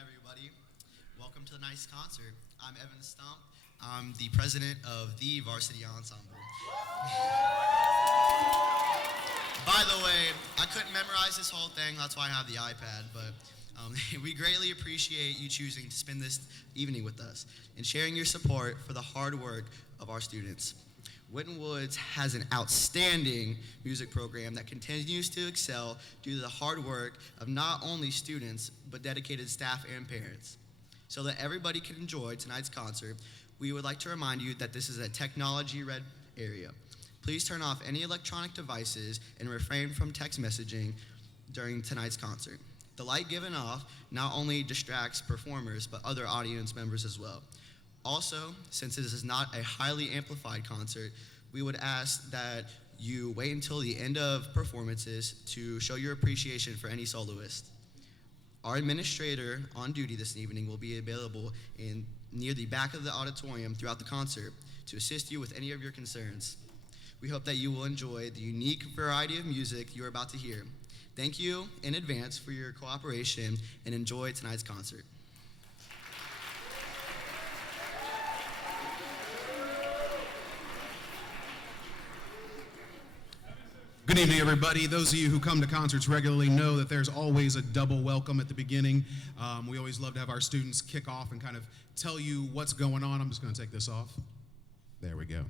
everybody. Welcome to tonight's concert. I'm Evan Stump. I'm the president of the varsity ensemble. By the way, I couldn't memorize this whole thing, that's why I have the iPad, but we greatly appreciate you choosing to spend this evening with us and sharing your support for the hard work of our students. Winton Woods has an outstanding music program that continues to excel due to the hard work of not only students, but dedicated staff and parents. So that everybody can enjoy tonight's concert, we would like to remind you that this is a technology-read area. Please turn off any electronic devices and refrain from text messaging during tonight's concert. The light given off not only distracts performers, but other audience members as well. Also, since this is not a highly amplified concert, we would ask that you wait until the end of performances to show your appreciation for any soloist. Our administrator on duty this evening will be available near the back of the auditorium throughout the concert to assist you with any of your concerns. We hope that you will enjoy the unique variety of music you are about to hear. Thank you in advance for your cooperation and enjoy tonight's concert. Good evening, everybody. Those of you who come to concerts regularly know that there's always a double welcome at the beginning. We always love to have our students kick off and kind of tell you what's going on. I'm just going to take this off. There we go.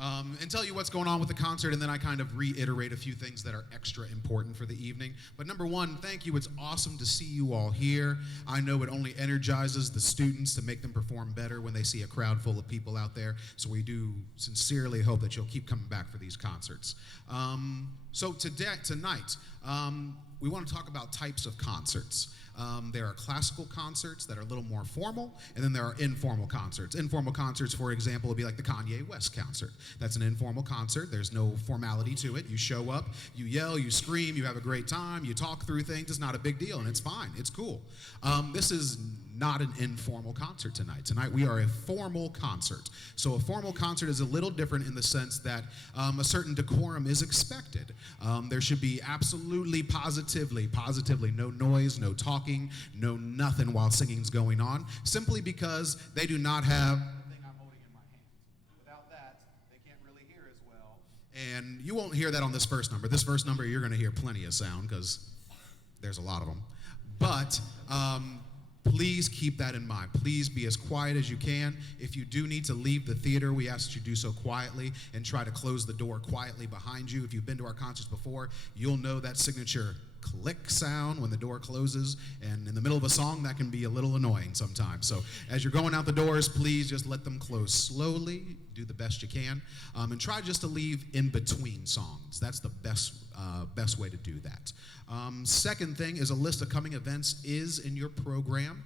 And tell you what's going on with the concert, and then I kind of reiterate a few things that are extra important for the evening. But number one, thank you. It's awesome to see you all here. I know it only energizes the students to make them perform better when they see a crowd full of people out there. So we do sincerely hope that you'll keep coming back for these concerts. Tonight, we want to talk about types of concerts. There are classical concerts that are a little more formal, and then there are informal concerts. Informal concerts, for example, would be like the Kanye West concert. That's an informal concert. There's no formality to it. You show up, you yell, you scream, you have a great time, you talk through things. It's not a big deal, and it's fine. It's cool. This is not an informal concert tonight. Tonight we are a formal concert. So a formal concert is a little different in the sense that a certain decorum is expected. There should be absolutely positively, no noise, no talking, no nothing while singing's going on, simply because they do not have the thing I'm holding in my hands. Without that, they can't really hear as well. And you won't hear that on this first number. This first number, you're going to hear plenty of sound because there's a lot of them. But please keep that in mind. Please be as quiet as you can. If you do need to leave the theater, we ask that you do so quietly and try to close the door quietly behind you. If you've been to our concerts before, you'll know that signature click sound when the door closes, and in the middle of a song that can be a little annoying sometimes. So as you're going out the doors, please just let them close slowly, do the best you can, and try just to leave in between songs. That's the best way to do that. Second thing is a list of coming events is in your program.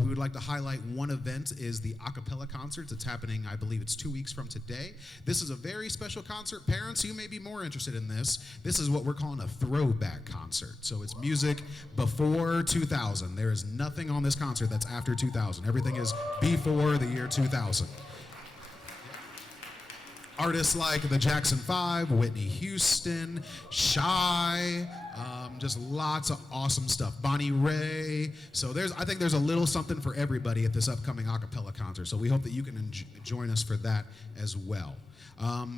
We would like to highlight one event is the a cappella concert. It's happening, I believe it's 2 weeks from today. This is a very special concert. Parents, you may be more interested in this. This is what we're calling a throwback concert. So it's music before 2000. There is nothing on this concert that's after 2000. Everything is before the year 2000. Artists like the Jackson 5, Whitney Houston, Shy, just lots of awesome stuff. Bonnie Ray. So I think there's a little something for everybody at this upcoming a cappella concert. So we hope that you can join us for that as well.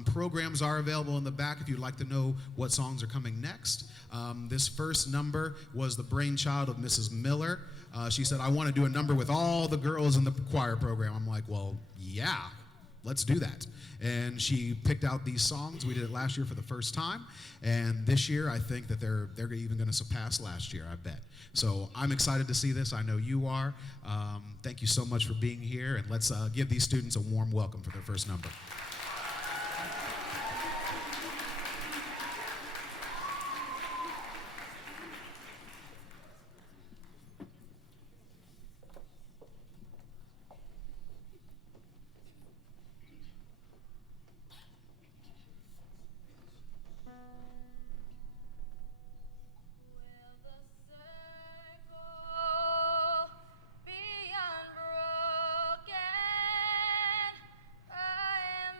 Programs are available in the back if you'd like to know what songs are coming next. This first number was the brainchild of Mrs. Miller. She said, I want to do a number with all the girls in the choir program. I'm like, well, yeah, let's do that. And she picked out these songs. We did it last year for the first time. And this year, I think that they're even going to surpass last year, I bet. So I'm excited to see this. I know you are. Thank you so much for being here. And let's give these students a warm welcome for their first number. Be unbroken, I am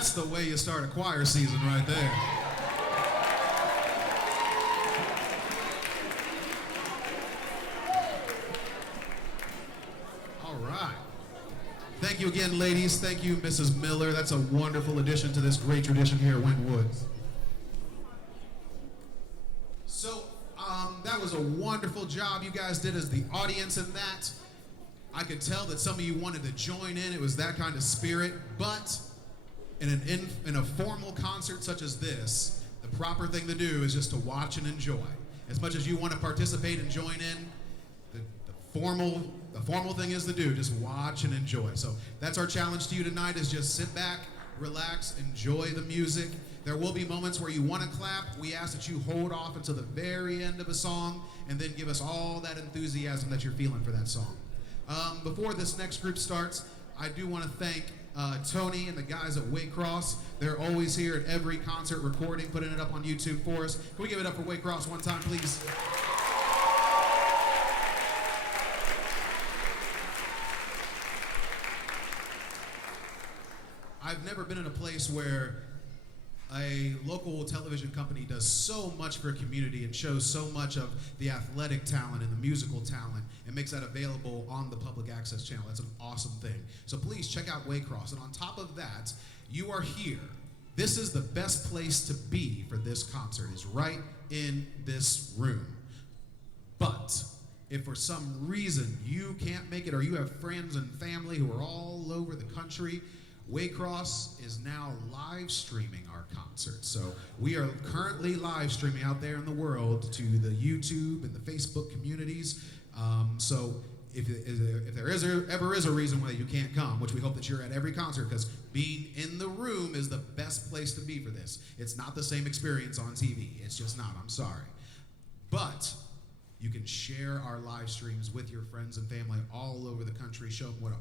That's the way you start a choir season right there. All right. Thank you again, ladies. Thank you, Mrs. Miller. That's a wonderful addition to this great tradition here at Winton Woods. So, that was a wonderful job you guys did as the audience in that. I could tell that some of you wanted to join in. It was that kind of spirit. But in a formal concert such as this, the proper thing to do is just to watch and enjoy. As much as you want to participate and join in, the formal thing is to do, just watch and enjoy. So that's our challenge to you tonight, is just sit back, relax, enjoy the music. There will be moments where you want to clap. We ask that you hold off until the very end of a song and then give us all that enthusiasm that you're feeling for that song. Before this next group starts, I do want to thank Tony and the guys at Waycross. They're always here at every concert recording, putting it up on YouTube for us. Can we give it up for Waycross one time, please? I've never been in a place where a local television company does so much for a community and shows so much of the athletic talent and the musical talent and makes that available on the public access channel. That's an awesome thing. So please check out Waycross. And on top of that, you are here. This is the best place to be for this concert, is right in this room. But if for some reason you can't make it, or you have friends and family who are all over the country, Waycross is now live streaming our concert. So we are currently live streaming out there in the world to the YouTube and the Facebook communities. So if there ever is a reason why you can't come, which we hope that you're at every concert, because being in the room is the best place to be for this. It's not the same experience on TV. It's just not. I'm sorry. But you can share our live streams with your friends and family all over the country. Show them what an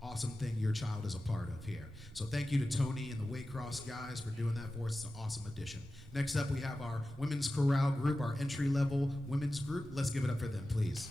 awesome thing your child is a part of here. So thank you to Tony and the Waycross guys for doing that for us. It's an awesome addition. Next up, we have our women's chorale group, our entry-level women's group. Let's give it up for them, please.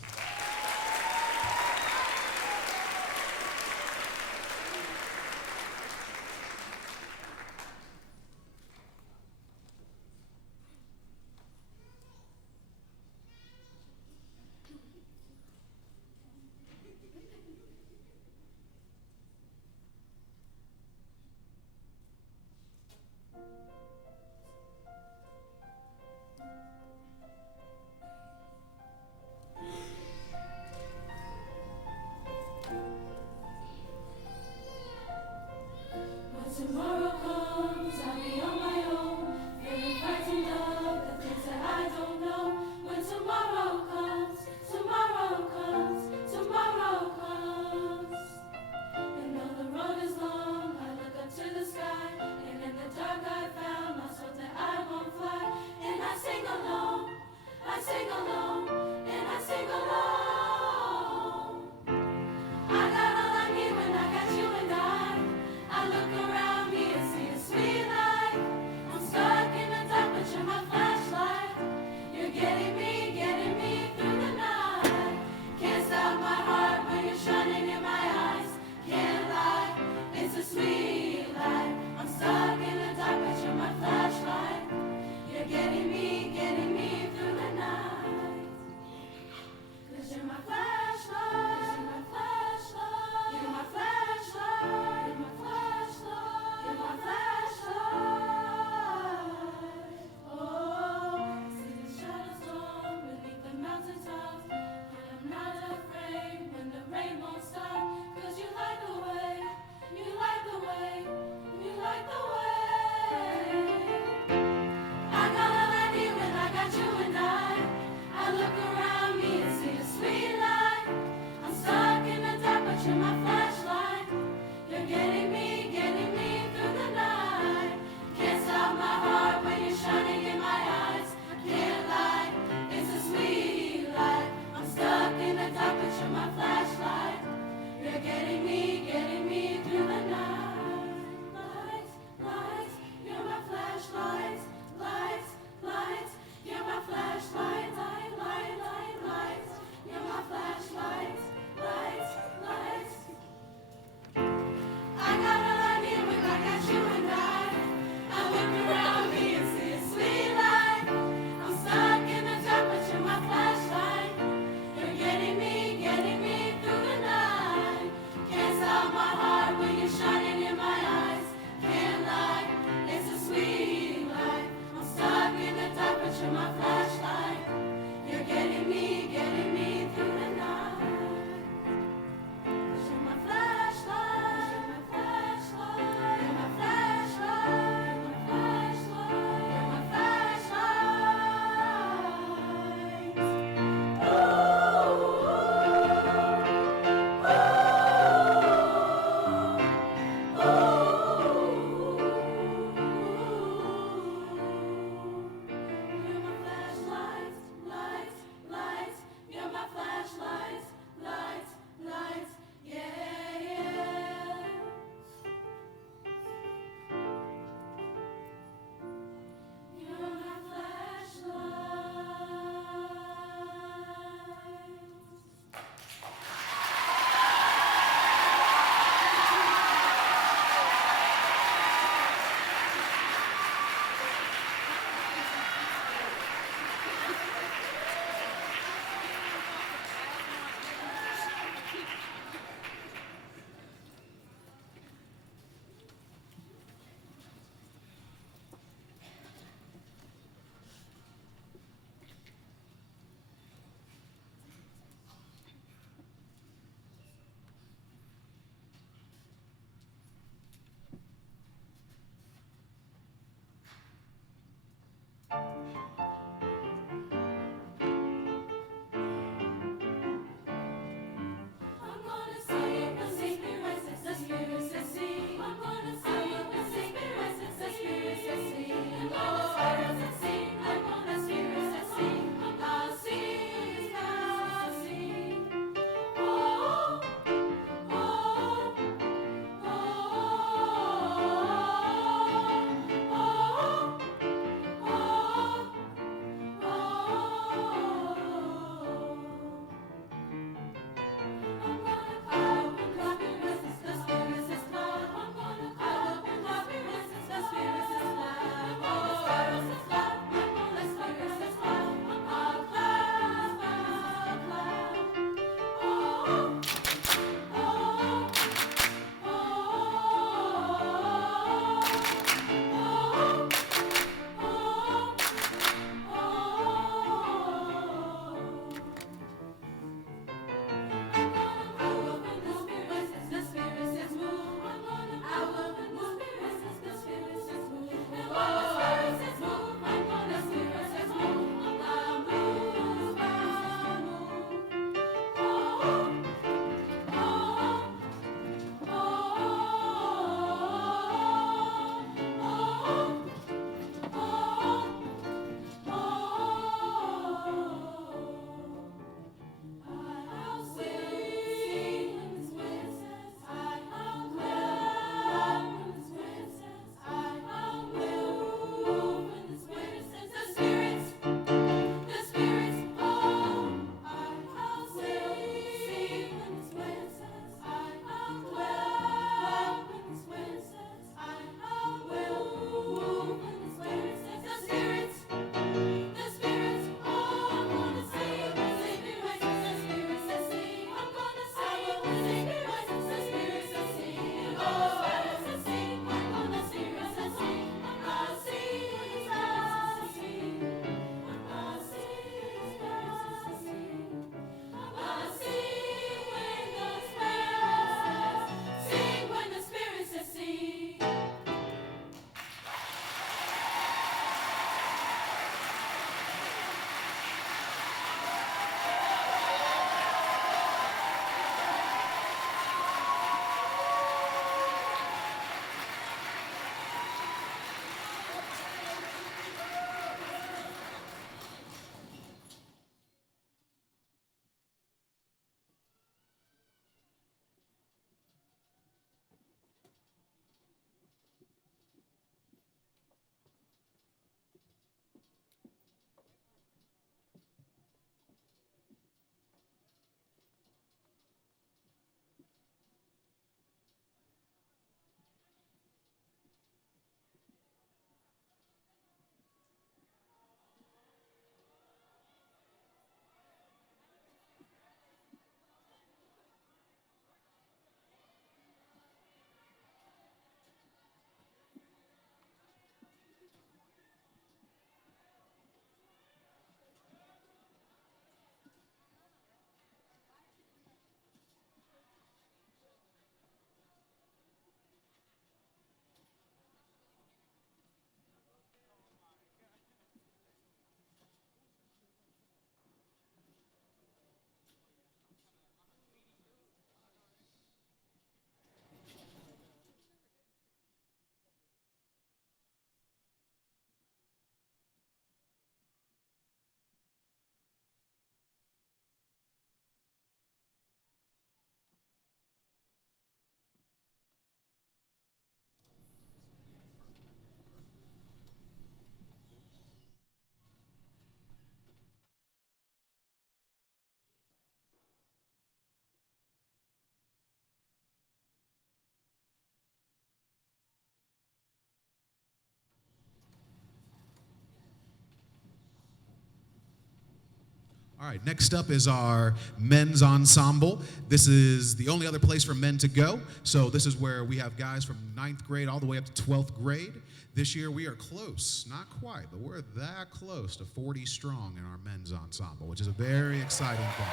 All right, next up is our men's ensemble. This is the only other place for men to go. So this is where we have guys from 9th grade all the way up to 12th grade. This year we are close, not quite, but we're that close to 40 strong in our men's ensemble, which is a very exciting thing.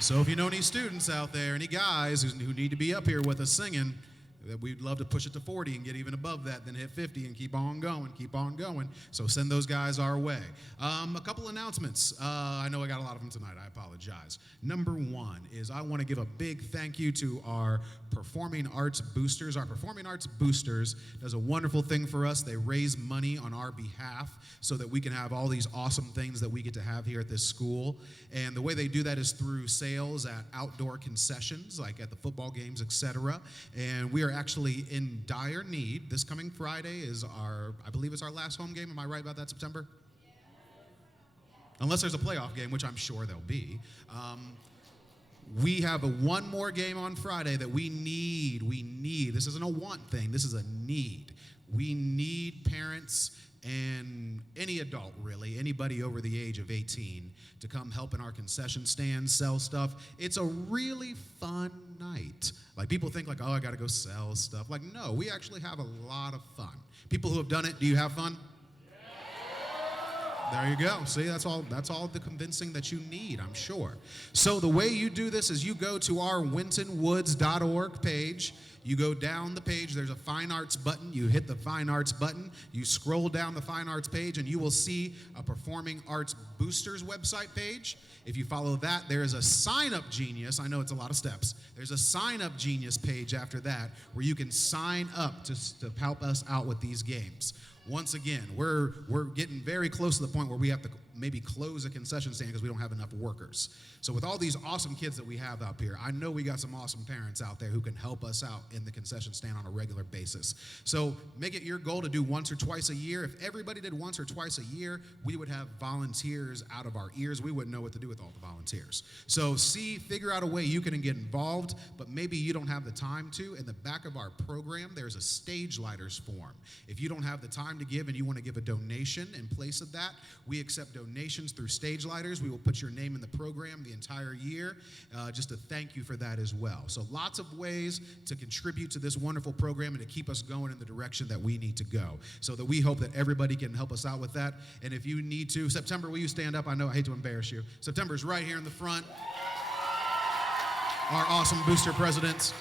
So if you know any students out there, any guys who need to be up here with us singing, that we'd love to push it to 40 and get even above that, then hit 50 and keep on going, keep on going. So send those guys our way. A couple announcements. I know I got a lot of them tonight. I apologize. Number one is I want to give a big thank you to our Performing Arts Boosters. Our Performing Arts Boosters does a wonderful thing for us. They raise money on our behalf so that we can have all these awesome things that we get to have here at this school. And the way they do that is through sales at outdoor concessions, like at the football games, etc. And we are actually in dire need. This coming Friday is I believe it's our last home game. Am I right about that, September? Unless there's a playoff game, which I'm sure there'll be. We have one more game on Friday that we need. This isn't a want thing. This is a need. We need parents and any adult, really, anybody over the age of 18, to come help in our concession stand, sell stuff. It's a really fun night. Like, people think like, oh, I got to go sell stuff. Like, no, we actually have a lot of fun. People who have done it, do you have fun? There you go. See, that's all the convincing that you need, I'm sure. So the way you do this is you go to our wintonwoods.org page. You go down the page, there's a Fine Arts button. You hit the Fine Arts button. You scroll down the Fine Arts page, and you will see a Performing Arts Boosters website page. If you follow that, there is a Sign Up Genius. I know it's a lot of steps. There's a Sign Up Genius page after that where you can sign up to help us out with these games. Once again, we're getting very close to the point where we have to maybe close a concession stand because we don't have enough workers. So with all these awesome kids that we have up here, I know we got some awesome parents out there who can help us out in the concession stand on a regular basis. So make it your goal to do once or twice a year. If everybody did once or twice a year, we would have volunteers out of our ears. We wouldn't know what to do with all the volunteers. So figure out a way you can get involved, but maybe you don't have the time to. In the back of our program, there's a Stage Lighters form. If you don't have the time to give and you want to give a donation in place of that, we accept donations through Stage Lighters. We will put your name in the program the entire year, just to thank you for that as well. So lots of ways to contribute to this wonderful program and to keep us going in the direction that we need to go. So that we hope that everybody can help us out with that. And if you need to, September, will you stand up? I know I hate to embarrass you. September's right here in the front. Our awesome booster presidents.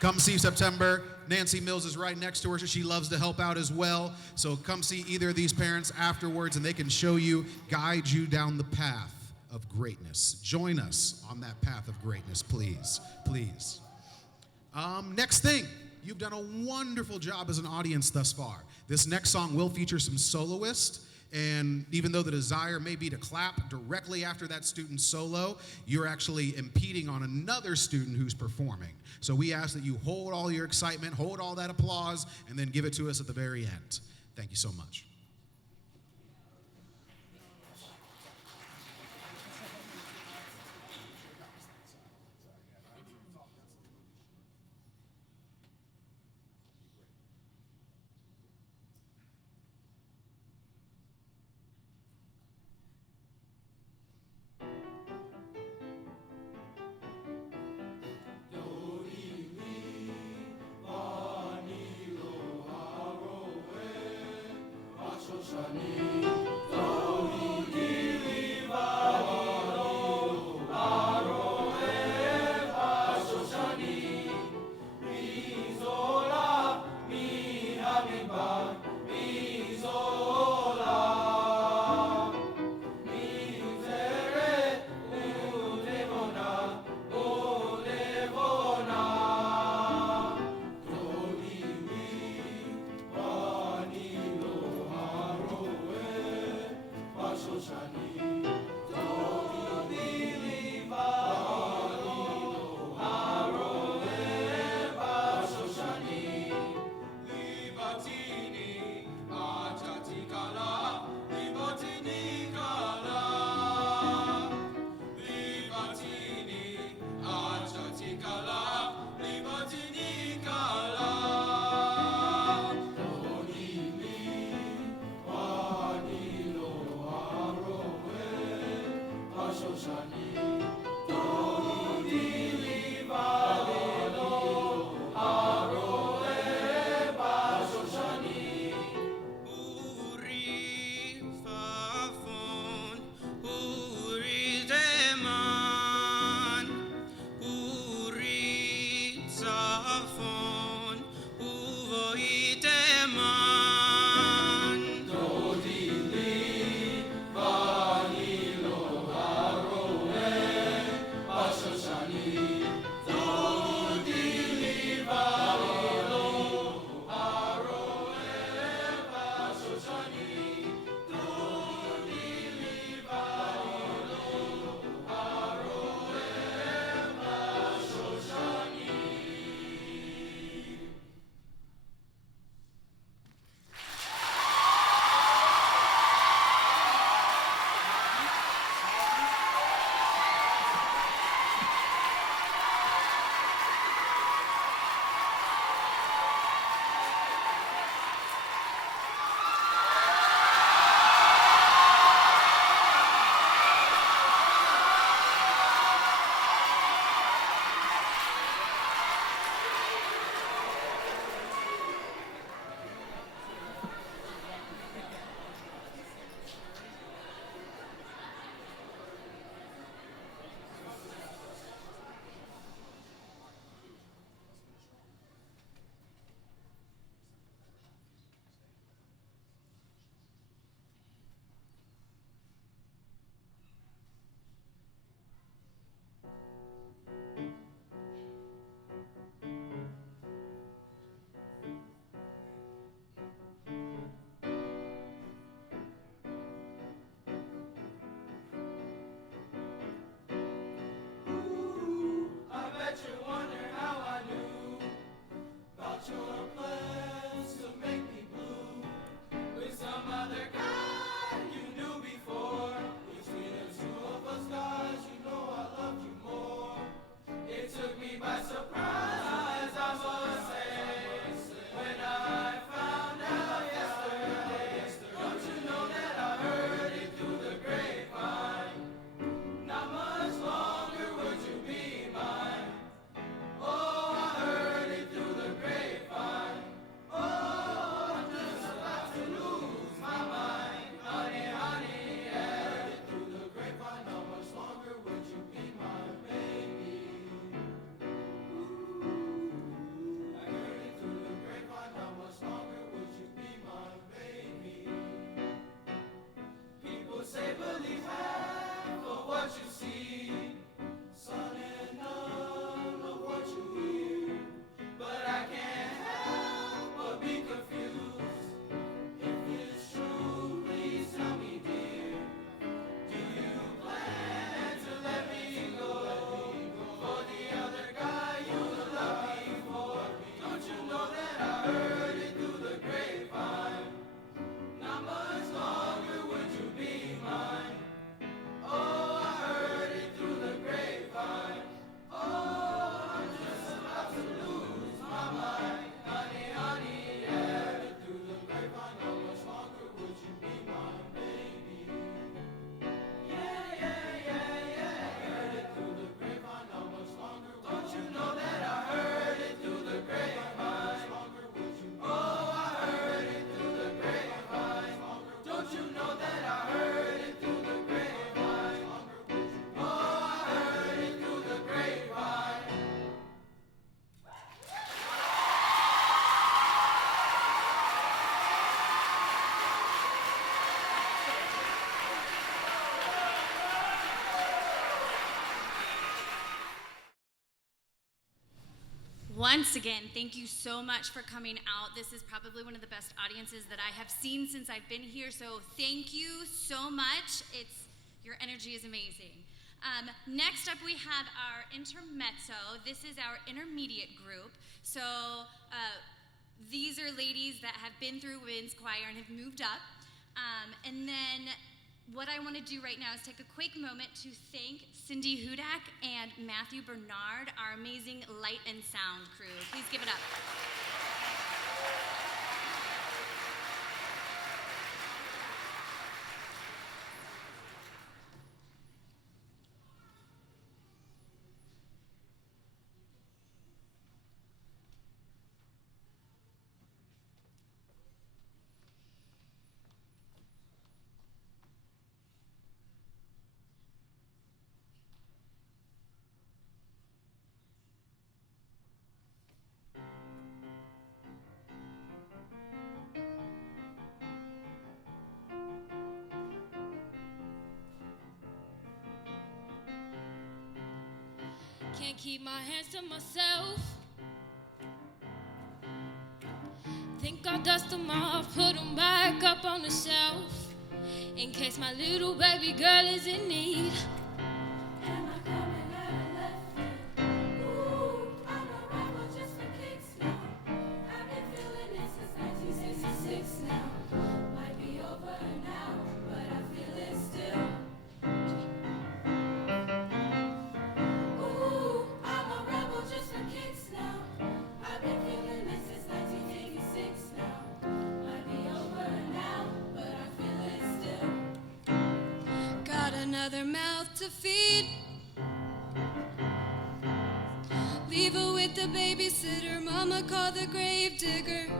Come see September. Nancy Mills is right next to her. She loves to help out as well. So come see either of these parents afterwards, and they can show you, guide you down the path of greatness. Join us on that path of greatness, please. Please. Next thing. You've done a wonderful job as an audience thus far. This next song will feature some soloists. And even though the desire may be to clap directly after that student's solo, you're actually impeding on another student who's performing. So we ask that you hold all your excitement, hold all that applause, and then give it to us at the very end. Thank you so much. Once again, thank you so much for coming out. This is probably one of the best audiences that I have seen since I've been here, so thank you so much. Your energy is amazing. Next up, we have our intermezzo. This is our intermediate group. So these are ladies that have been through women's choir and have moved up. And then what I want to do right now is take a quick moment to thank Cindy Hudak and Matthew Bernard, our amazing light and sound crew. Please give it up. Can't keep my hands to myself. Think I'll dust them off, put them back up on the shelf, in case my little baby girl is in need. Am I coming out of left field? Ooh, I'm a rebel just for kicks now. I've been feeling it since 1966 now. Might be over now, but I feel it still. Another mouth to feed. Leave her with the babysitter. Mama called the grave digger.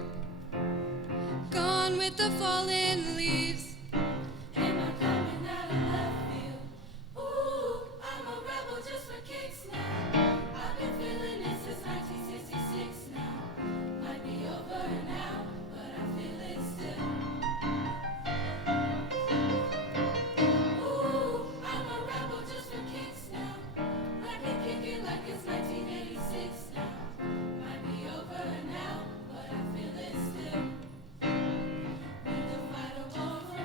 Gone with the fallen leaves. Am I coming out of left field? Ooh, I'm a rebel just for kicks now. I've been feeling it since 1966 now. Might be over now, but I feel it still. Fight a war for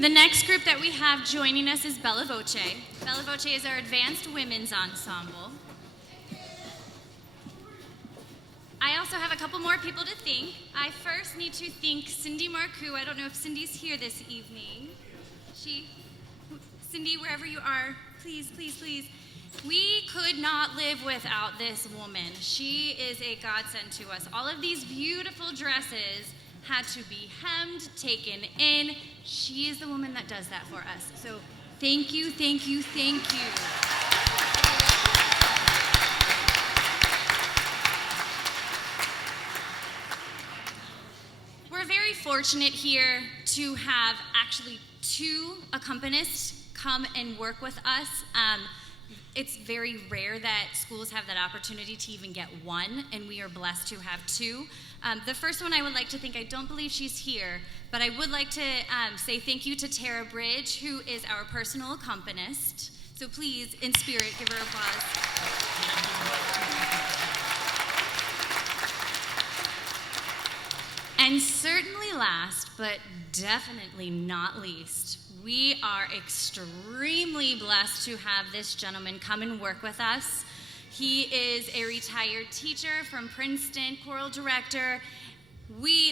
The next group that we have joining us is Bella Voce. Bella Voce is our advanced women's ensemble. I also have a couple more people to thank. I first need to thank Cindy Marcoux. I don't know if Cindy's here this evening. Cindy, wherever you are, please, please, please. We could not live without this woman. She is a godsend to us. All of these beautiful dresses had to be hemmed, taken in. She is the woman that does that for us. So thank you, thank you, thank you. We're very fortunate here to have actually 2 accompanists come and work with us. It's very rare that schools have that opportunity to even get 1, and we are blessed to have 2. The first one I would like to thank, I don't believe she's here, but I would like to say thank you to Tara Bridge, who is our personal accompanist. So please, in spirit, give her applause. And certainly last, but definitely not least, we are extremely blessed to have this gentleman come and work with us. He is a retired teacher from Princeton, choral director.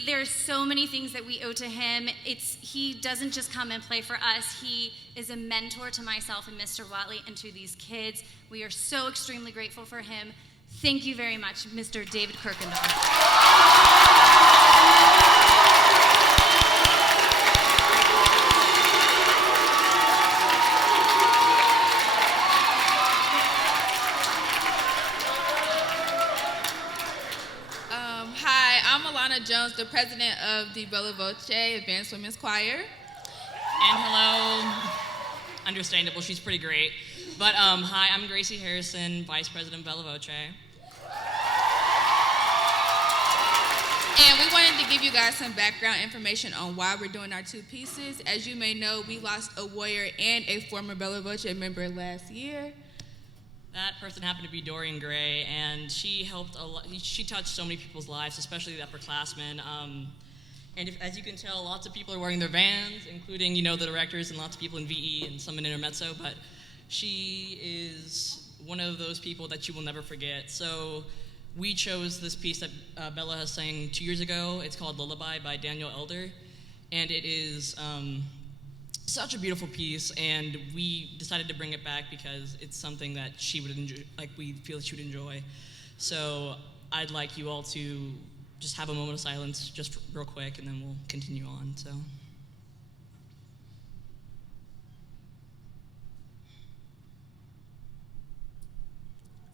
There's so many things that we owe to him. He doesn't just come and play for us. He is a mentor to myself and Mr. Watley and to these kids. We are so extremely grateful for him. Thank you very much, Mr. David Kirkendall. Jones, the president of the Bella Voce Advanced Women's Choir. And hello, understandable, she's pretty great. But hi, I'm Gracie Harrison, vice president of Bella Voce. And we wanted to give you guys some background information on why we're doing our 2 pieces. As you may know, we lost a warrior and a former Bella Voce member last year. That person happened to be Dorian Gray, and she helped a lot. She touched so many people's lives, especially the upperclassmen. And as you can tell, lots of people are wearing their Vans, including, the directors and lots of people in VE and some in Intermezzo. But she is one of those people that you will never forget. So we chose this piece that Bella has sang 2 years ago. It's called Lullaby by Daniel Elder, and it is such a beautiful piece, and we decided to bring it back because it's something that she would enjoy, we feel she would enjoy. So I'd like you all to just have a moment of silence, just real quick, and then we'll continue on. So.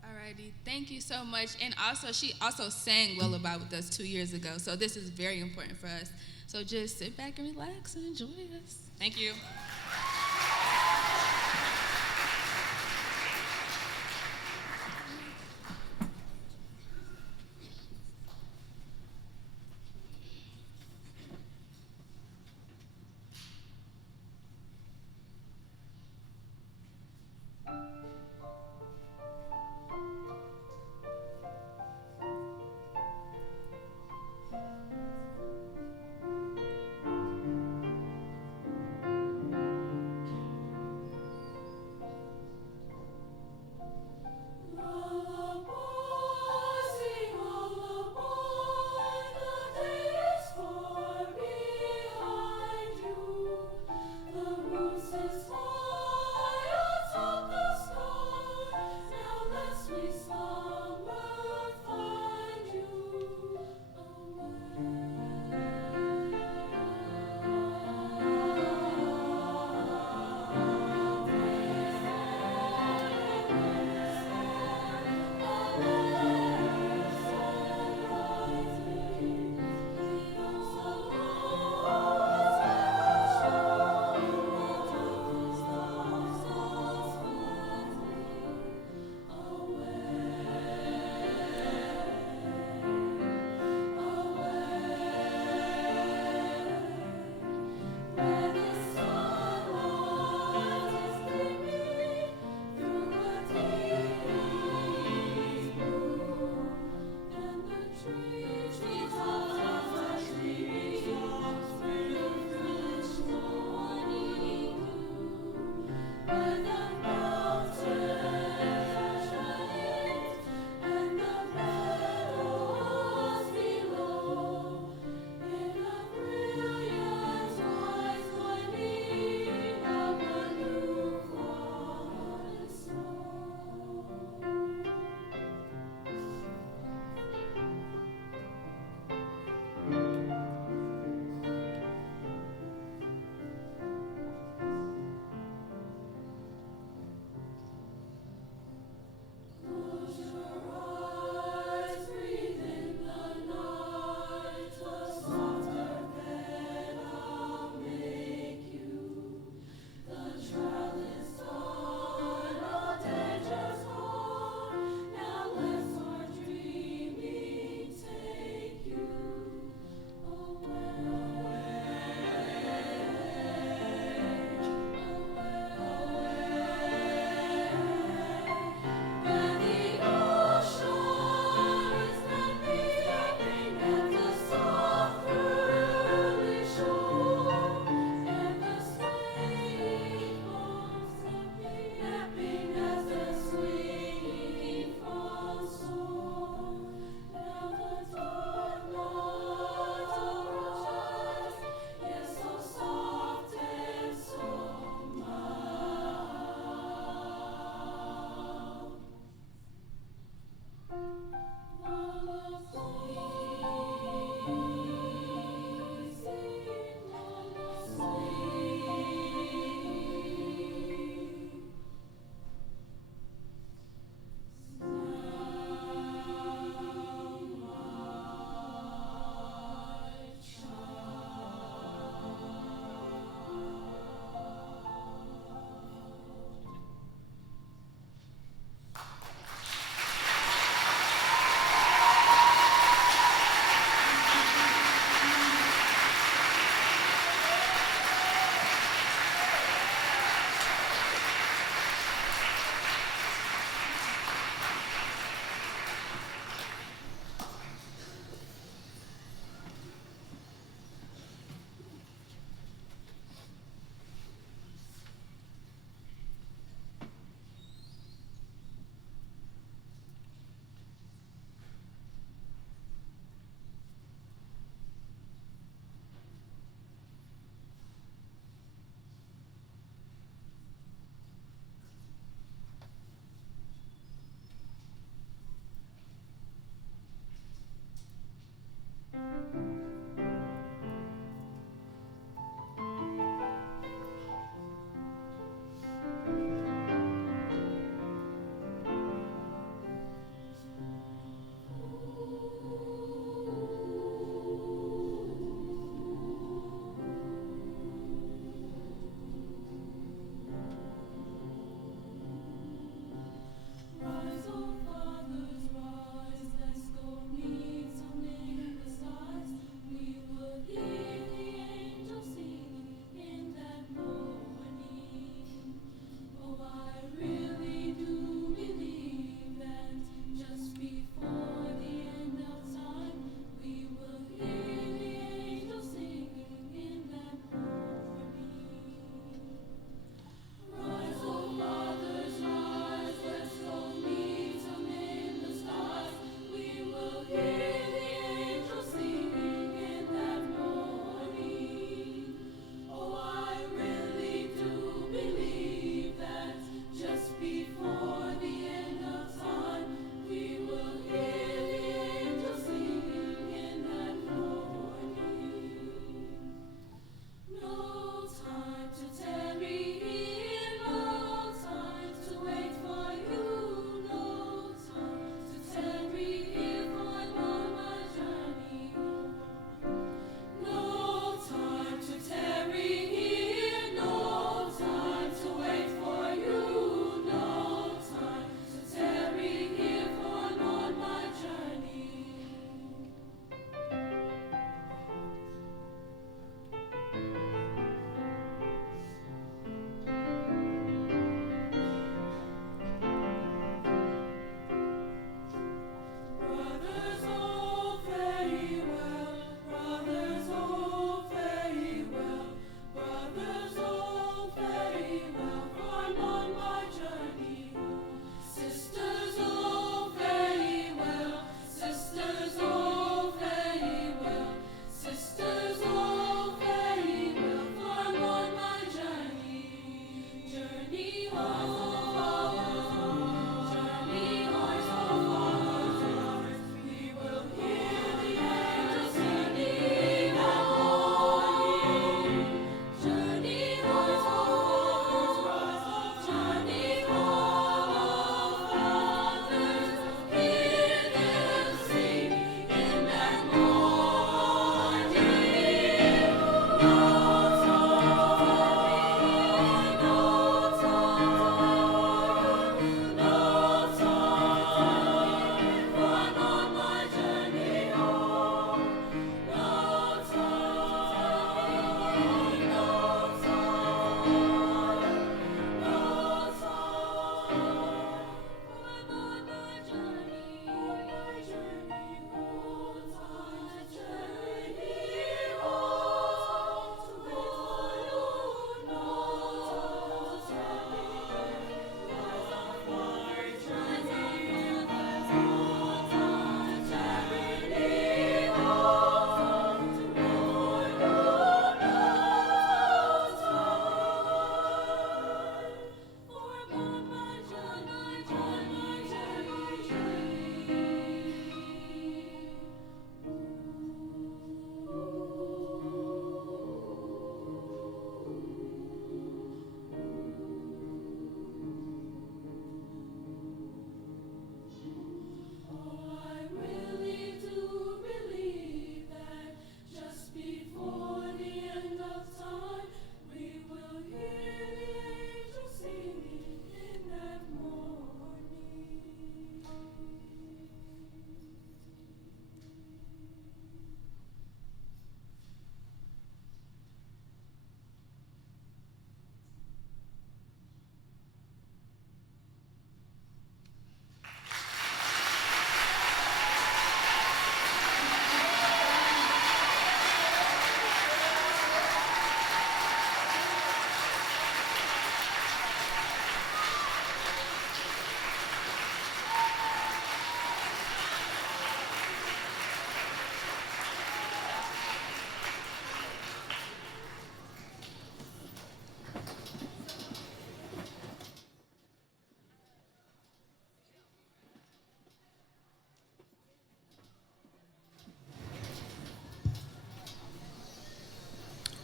Alrighty, thank you so much. And also, she also sang Lullaby with us 2 years ago, so this is very important for us. So just sit back and relax and enjoy us. Thank you.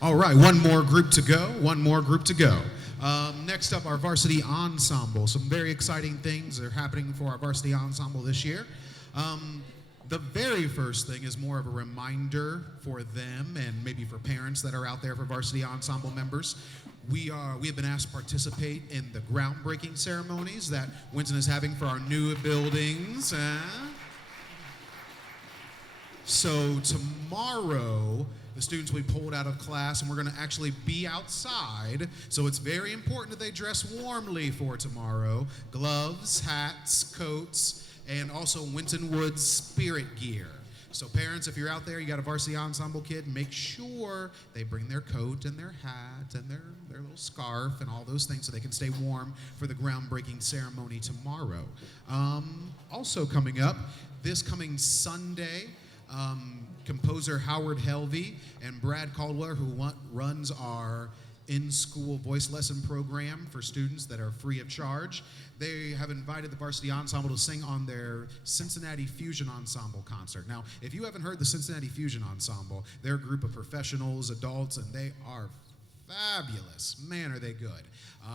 All right, one more group to go. One more group to go. Next up, our varsity ensemble. Some very exciting things are happening for our varsity ensemble this year. The very first thing is more of a reminder for them and maybe for parents that are out there for varsity ensemble members. We have been asked to participate in the groundbreaking ceremonies that Winton is having for our new buildings. So tomorrow, the students will be pulled out of class and we're going to actually be outside. So it's very important that they dress warmly for tomorrow. Gloves, hats, coats, and also Winton Woods spirit gear. So parents, if you're out there, you got a varsity ensemble kid, make sure they bring their coat and their hat and their little scarf and all those things so they can stay warm for the groundbreaking ceremony tomorrow. Also coming up, this coming Sunday, composer Howard Helvey and Brad Caldwell, who runs our in-school voice lesson program for students that are free of charge. They have invited the varsity ensemble to sing on their Cincinnati Fusion Ensemble concert. Now, if you haven't heard the Cincinnati Fusion Ensemble, they're a group of professionals, adults, and they are fabulous. Man, are they good.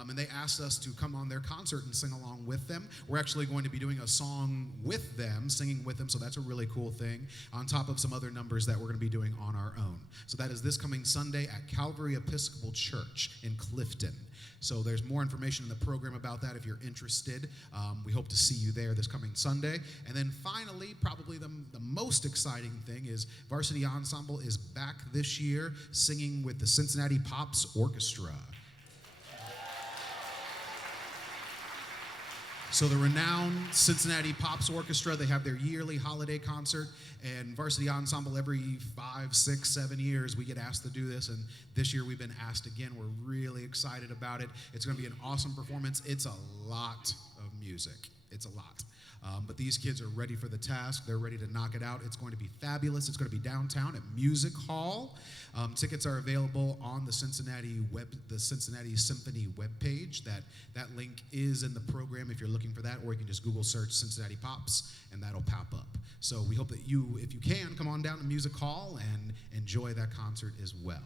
And they asked us to come on their concert and sing along with them. We're actually going to be doing a song with them, singing with them, so that's a really cool thing, on top of some other numbers that we're going to be doing on our own. So that is this coming Sunday at Calvary Episcopal Church in Clifton. So there's more information in the program about that if you're interested. We hope to see you there this coming Sunday. And then finally, probably the most exciting thing is Varsity Ensemble is back this year singing with the Cincinnati Pops Orchestra. So the renowned Cincinnati Pops Orchestra, they have their yearly holiday concert, and Varsity Ensemble every 5, 6, 7 years, we get asked to do this, and this year we've been asked again. We're really excited about it. It's going to be an awesome performance. It's a lot of music. It's a lot. But these kids are ready for the task. They're ready to knock it out. It's going to be fabulous. It's going to be downtown at Music Hall. Tickets are available on the Cincinnati Symphony webpage. That link is in the program if you're looking for that, or you can just Google search Cincinnati Pops, and that'll pop up. So we hope that you, if you can, come on down to Music Hall and enjoy that concert as well.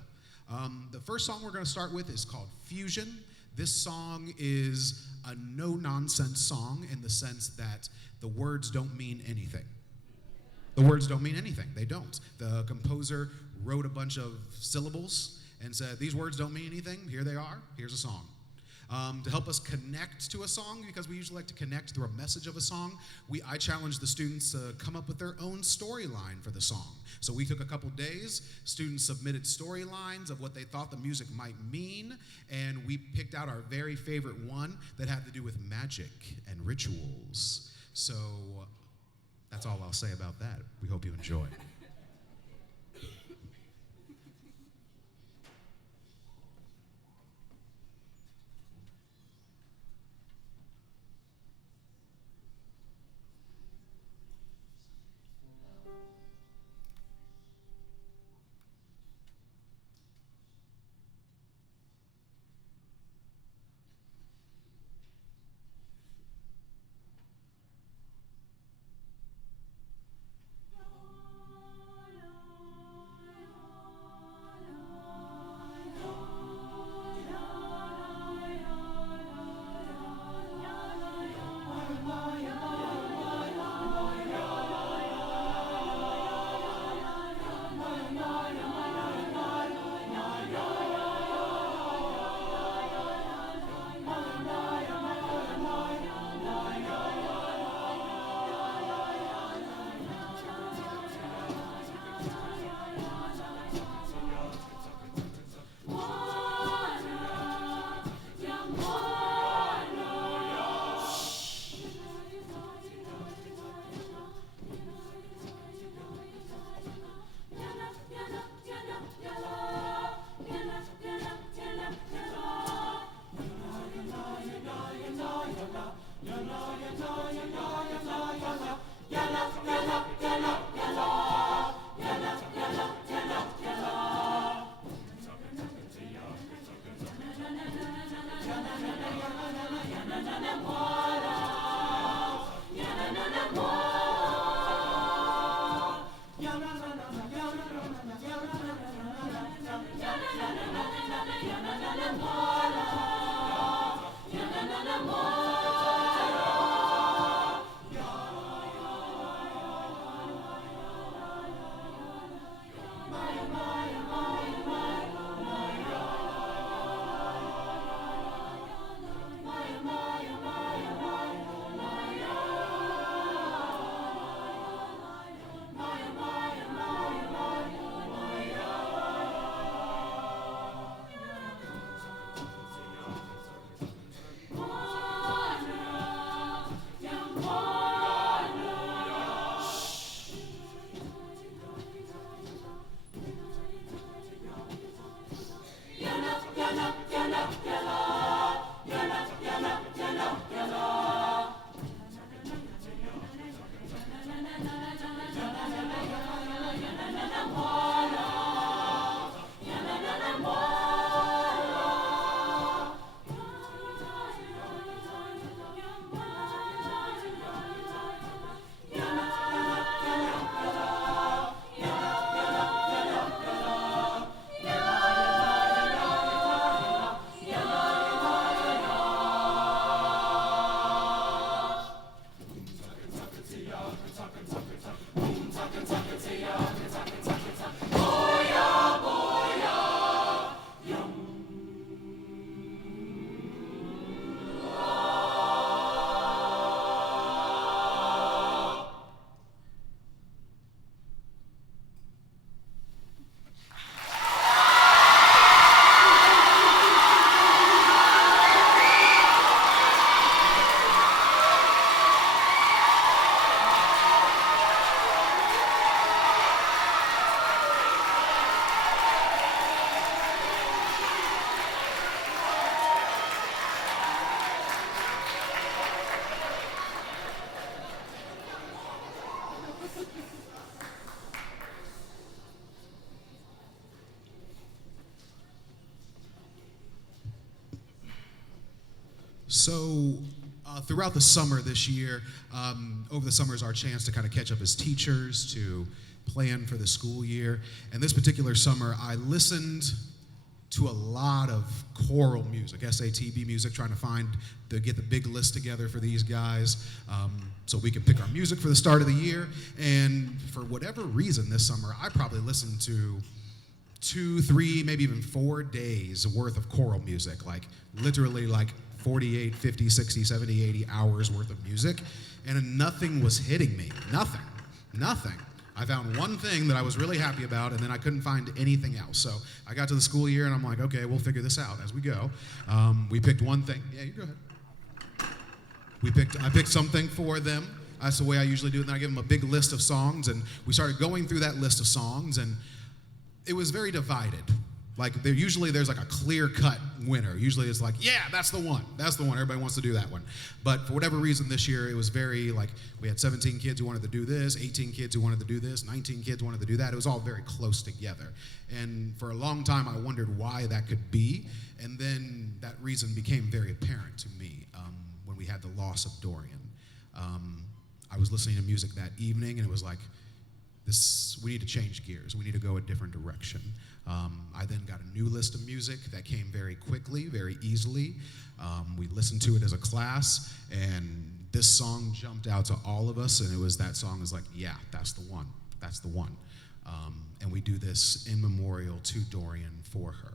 The first song we're going to start with is called Fusion. This song is a no-nonsense song in the sense that the words don't mean anything. The words don't mean anything. They don't. The composer wrote a bunch of syllables and said, these words don't mean anything. Here they are. Here's a song. To help us connect to a song, because we usually like to connect through a message of a song, I challenged the students to come up with their own storyline for the song. So we took a couple days, students submitted storylines of what they thought the music might mean, and we picked out our very favorite one that had to do with magic and rituals. So that's all I'll say about that. We hope you enjoy. So throughout the summer this year, over the summer is our chance to kind of catch up as teachers, to plan for the school year. And this particular summer, I listened to a lot of choral music, SATB music, trying to get the big list together for these guys, so we can pick our music for the start of the year. And for whatever reason this summer, I probably listened to 2, 3, maybe even 4 days worth of choral music, like literally like 48, 50, 60, 70, 80 hours worth of music, and nothing was hitting me. Nothing. I found one thing that I was really happy about, and then I couldn't find anything else. So I got to the school year, and I'm like, okay, we'll figure this out as we go. We picked one thing. Yeah, you go ahead. I picked something for them. That's the way I usually do it. And then I give them a big list of songs, and we started going through that list of songs, and it was very divided. Like there's like a clear-cut winner. Usually it's like, yeah, that's the one. Everybody wants to do that one. But for whatever reason this year, it was very like, we had 17 kids who wanted to do this, 18 kids who wanted to do this, 19 kids wanted to do that. It was all very close together. And for a long time, I wondered why that could be. And then that reason became very apparent to me when we had the loss of Dorian. I was listening to music that evening, and it was like, we need to change gears. We need to go a different direction. I then got a new list of music that came very quickly, very easily. We listened to it as a class, and this song jumped out to all of us, and that song was like, yeah, that's the one. And we do this in memorial to Dorian for her.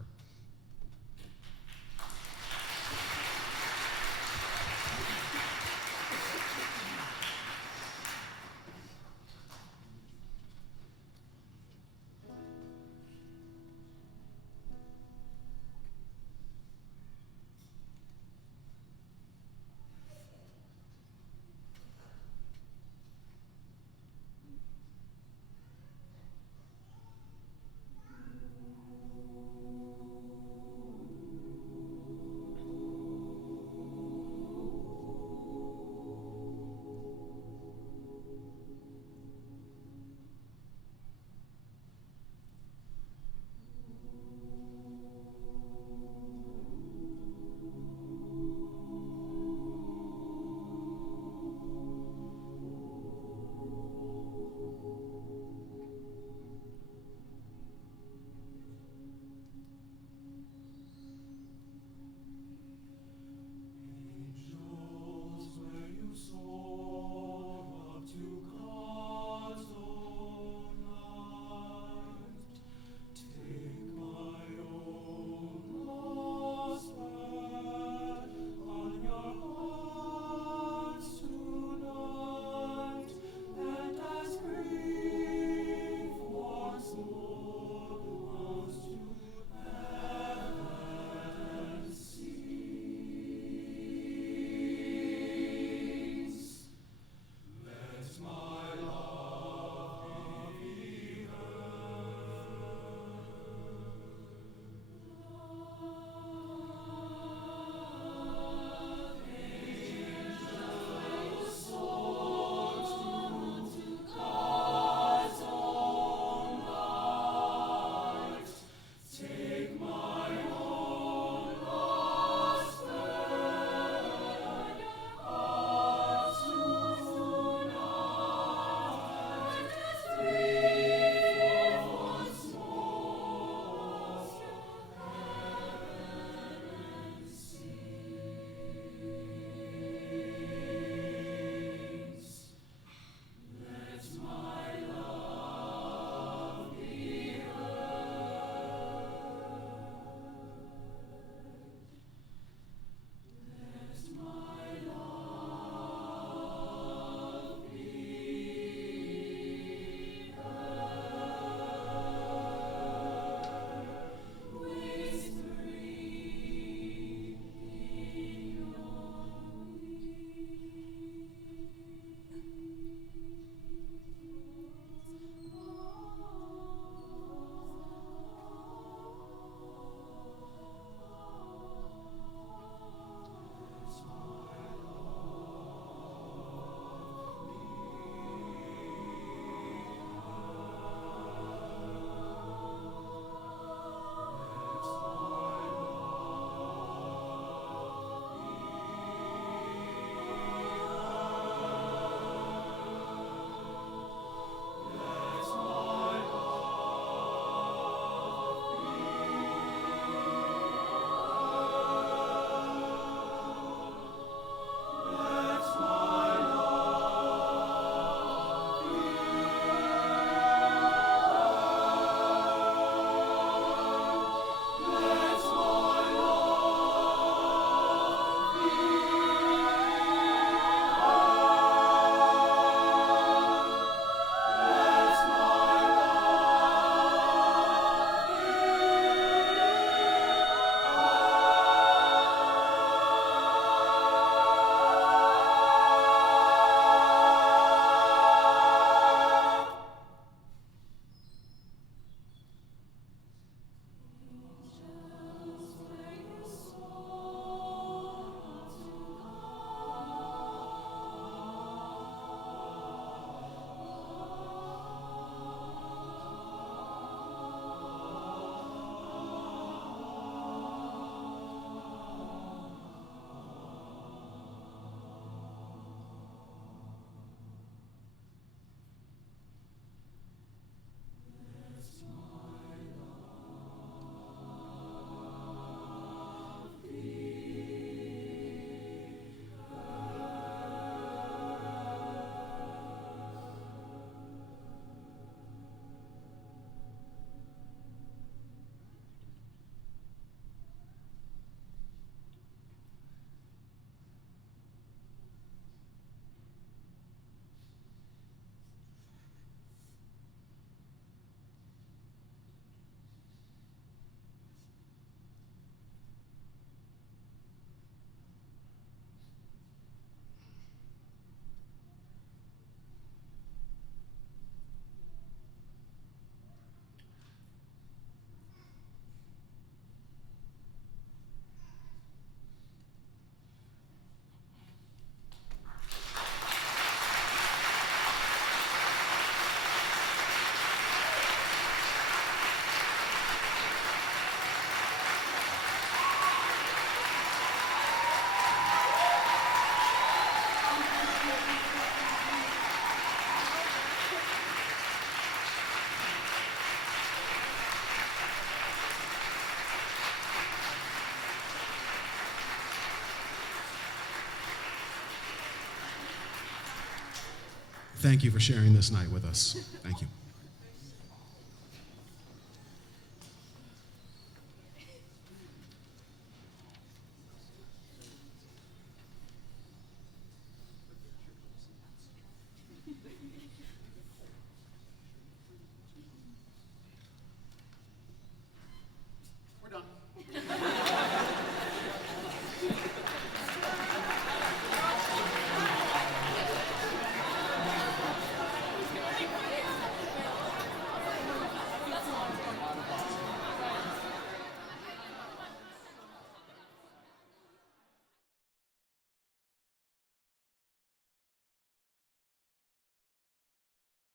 Thank you for sharing this night with us. Thank you.